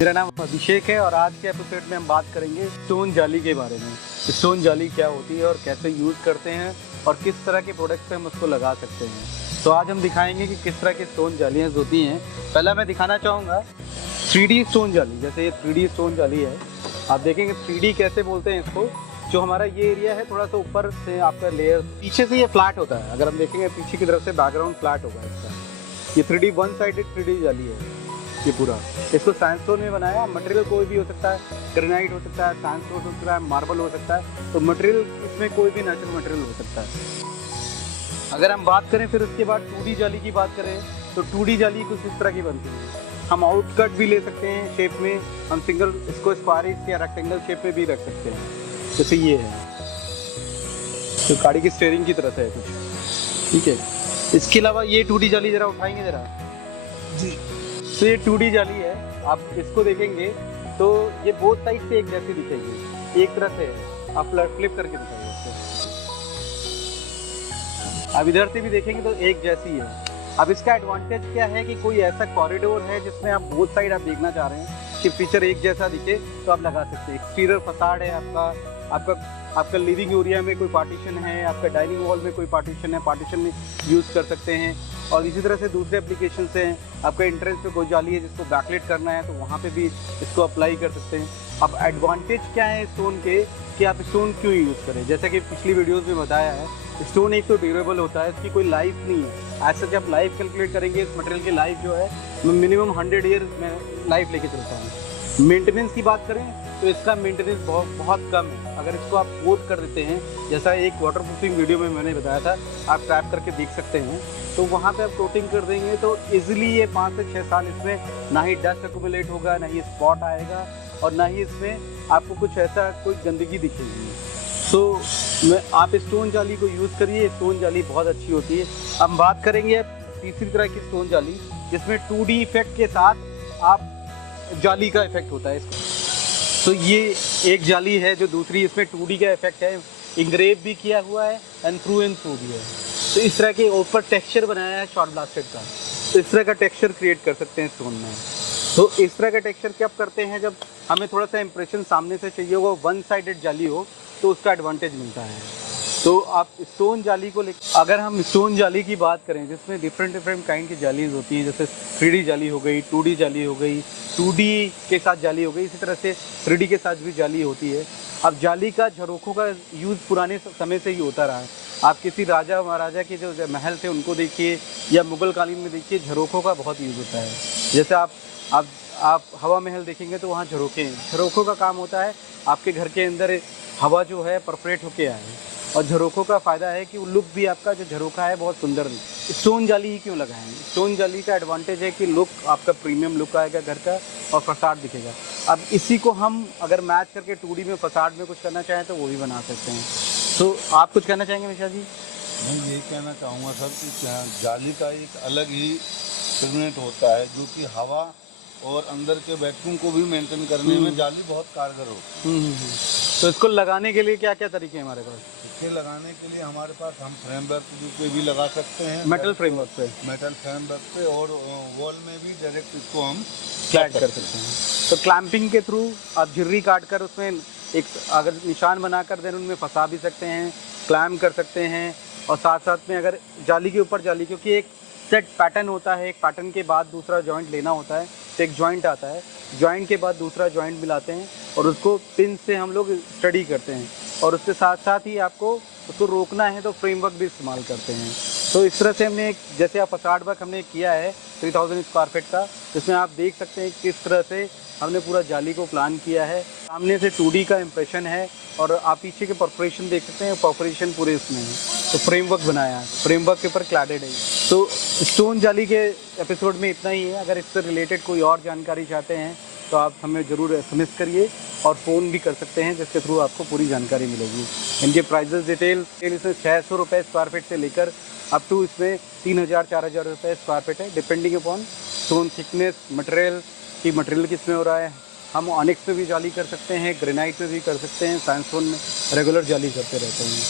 मेरा नाम अभिषेक है और आज के एपिसोड में हम बात करेंगे स्टोन जाली के बारे में। स्टोन जाली क्या होती है और कैसे यूज़ करते हैं और किस तरह के प्रोडक्ट पे हम उसको लगा सकते हैं। तो आज हम दिखाएंगे कि किस तरह की स्टोन जालियाँ होती हैं। पहला मैं दिखाना चाहूँगा 3D स्टोन जाली। जैसे ये 3D स्टोन जाली है, आप देखेंगे 3D कैसे बोलते हैं इसको। जो हमारा ये एरिया है थोड़ा सा ऊपर से आपका लेयर, पीछे से ये फ्लैट होता है। अगर हम देखेंगे पीछे की तरफ से बैकग्राउंड फ्लैट होगा इसका। ये 3D वन साइडेड 3D जाली है ये पूरा। इसको सैंडस्टोन में बनाया। मटेरियल कोई भी हो सकता है, ग्रेनाइट हो सकता है, सैंडस्टोन हो सकता है, मार्बल हो सकता है। तो मटेरियल इसमें कोई भी नेचुरल मटेरियल हो सकता है। अगर हम बात करें फिर उसके बाद 2D जाली की बात करें तो 2D जाली कुछ इस तरह की बनती है। हम आउटकट भी ले सकते हैं शेप में, हम सिंगल इसको स्क्वायरिश या रेक्टेंगल शेप में भी रख सकते हैं। जैसे ये है तो गाड़ी की स्टीयरिंग की तरह है कुछ, ठीक है। इसके अलावा ये 2D जाली जरा उठाएंगे जरा जी। तो ये 2D जाली है, आप इसको देखेंगे तो ये बोथ साइड से एक जैसी दिखेगी। एक तरह से आप फ्लिप करके दिखाइए इसको, आप इधर से भी देखेंगे तो एक जैसी है। अब इसका एडवांटेज क्या है कि कोई ऐसा कॉरिडोर है जिसमें आप बोथ साइड आप देखना चाह रहे हैं कि फीचर एक जैसा दिखे तो आप लगा सकते हैं। एक्सटीरियर फसाड है आपका लिविंग एरिया में कोई पार्टीशन है, आपका डाइनिंग हॉल में कोई पार्टीशन है, पार्टीशन में यूज़ कर सकते हैं। और इसी तरह से दूसरे एप्लीकेशन से आपका एंट्रेंस पे कोई जाली है जिसको बैकलाइट करना है तो वहाँ पे भी इसको अप्लाई कर सकते हैं। अब एडवांटेज क्या है स्टोन के कि आप स्टोन क्यों यूज़ करें। जैसे कि पिछली वीडियोस में बताया है, स्टोन एक तो ड्यूरेबल होता है, इसकी कोई लाइफ नहीं है। ऐसा जब लाइफ कैलकुलेट करेंगे इस मटेरियल की लाइफ जो है मिनिमम 100 ईयर में लाइफ लेके चलता है। मेंटेनेंस की बात करें तो इसका मेंटेनेंस बहुत कम है। अगर इसको आप कोट कर देते हैं, जैसा एक वाटर प्रूफिंग वीडियो में मैंने बताया था, आप टैप करके देख सकते हैं, तो वहाँ पे आप कोटिंग कर देंगे तो इजीली ये 5 से 6 साल इसमें ना ही डस्ट एक्यूमुलेट होगा, ना ही स्पॉट आएगा और ना ही इसमें आपको कुछ ऐसा कोई गंदगी दिखेगी। तो आप स्टोन जाली को यूज़ करिए, स्टोन जाली बहुत अच्छी होती है। हम बात करेंगे तीसरी तरह की स्टोन जाली जिसमें 2D इफेक्ट के साथ आप जाली का इफेक्ट होता है इसको। तो ये एक जाली है जो दूसरी, इसमें 2D का इफेक्ट है, इंग्रेव भी किया हुआ है एंड थ्रू भी है। तो इस तरह के ऊपर टेक्सचर बनाया है शॉर्ट ब्लास्टेड का, तो इस तरह का टेक्सचर क्रिएट कर सकते हैं स्टोन में। तो इस तरह का टेक्सचर क्या करते हैं, जब हमें थोड़ा सा इंप्रेशन सामने से चाहिए होगा, वन साइडेड जाली हो तो उसका एडवांटेज मिलता है। तो आप स्टोन जाली को अगर हम स्टोन जाली की बात करें जिसमें डिफरेंट काइंड की जालीज होती हैं, जैसे 3D जाली हो गई, 2D जाली हो गई, 2D के साथ जाली हो गई, इसी तरह से 3D के साथ भी जाली होती है। अब जाली का झरोखों का यूज़ पुराने समय से ही होता रहा है। आप किसी राजा महाराजा के जो महल थे उनको देखिए या मुगल कालीन में देखिए, झरोखों का बहुत यूज़ होता है। जैसे आप हवा महल देखेंगे तो वहाँ झरोखे हैं। झरोखों का काम होता है आपके घर के अंदर हवा जो है परफरेट होके आए, और झरोखों का फ़ायदा है कि वो लुक भी आपका जो झरोखा है बहुत सुंदर। स्टोन जाली ही क्यों लगाएंगे, स्टोन जाली का एडवांटेज है कि लुक आपका प्रीमियम लुक आएगा घर का और फसाड दिखेगा। अब इसी को हम अगर मैच करके 2D में फसाड में कुछ करना चाहें तो वो भी बना सकते हैं। तो आप कुछ कहना चाहेंगे मिश्रा जी? मैं यही कहना चाहूँगा सर कि जाली का एक अलग ही पिगमेंट होता है जो कि हवा और अंदर के वैक्यूम को भी मेंटेन करने में जाली बहुत कारगर होती है। तो इसको लगाने के लिए क्या क्या तरीके हैं हमारे पास? इसके लगाने के लिए हमारे पास हम फ्रेमवर्क पे भी लगा सकते हैं, मेटल फ्रेमवर्क पे और वॉल में भी डायरेक्ट इसको हम फ्लैट कर सकते हैं। तो क्लैंपिंग के थ्रू आप झिर्री काट कर उसमें एक अगर निशान बनाकर देन उनमें फंसा भी सकते हैं, क्लैम्प कर सकते हैं। और साथ साथ में अगर जाली के ऊपर जाली, क्योंकि एक सेट पैटर्न होता है, एक पैटर्न के बाद दूसरा जॉइंट लेना होता है, तो एक जॉइंट आता है, जॉइंट के बाद दूसरा जॉइंट मिलाते हैं और उसको पिन से हम लोग स्टडी करते हैं। और उसके साथ साथ ही आपको उसको रोकना है तो फ्रेमवर्क भी इस्तेमाल करते हैं। तो इस तरह से हमने जैसे आप फसाड वर्क हमने किया है 3000 स्क्वायर फीट का, जिसमें आप देख सकते हैं किस तरह से हमने पूरा जाली को प्लान किया है। सामने से 2D का इम्प्रेशन है और आप पीछे के परफोरेशन देख सकते हैं, परफोरेशन पूरे इसमें है। तो फ्रेमवर्क बनाया है, फ्रेमवर्क के ऊपर क्लैडेड है। तो स्टोन जाली के एपिसोड में इतना ही है। अगर इससे रिलेटेड कोई और जानकारी चाहते हैं तो आप हमें ज़रूर SMS करिए और फ़ोन भी कर सकते हैं, जिसके थ्रू आपको पूरी जानकारी मिलेगी। इनके प्राइजेस डिटेल इसमें 600 रुपये स्क्वायर फीट से लेकर अप टू इसमें 3000-4000 रुपये स्क्वायर फीट है, depending upon stone thickness, material किस में हो रहा है। हम ऑनिक्स में भी जाली कर सकते हैं, ग्रेनाइट में भी कर सकते हैं, सैंडस्टोन में रेगुलर जाली करते रहते हैं।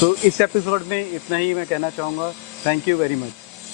तो इस एपिसोड में इतना ही मैं कहना चाहूँगा। Thank you very much.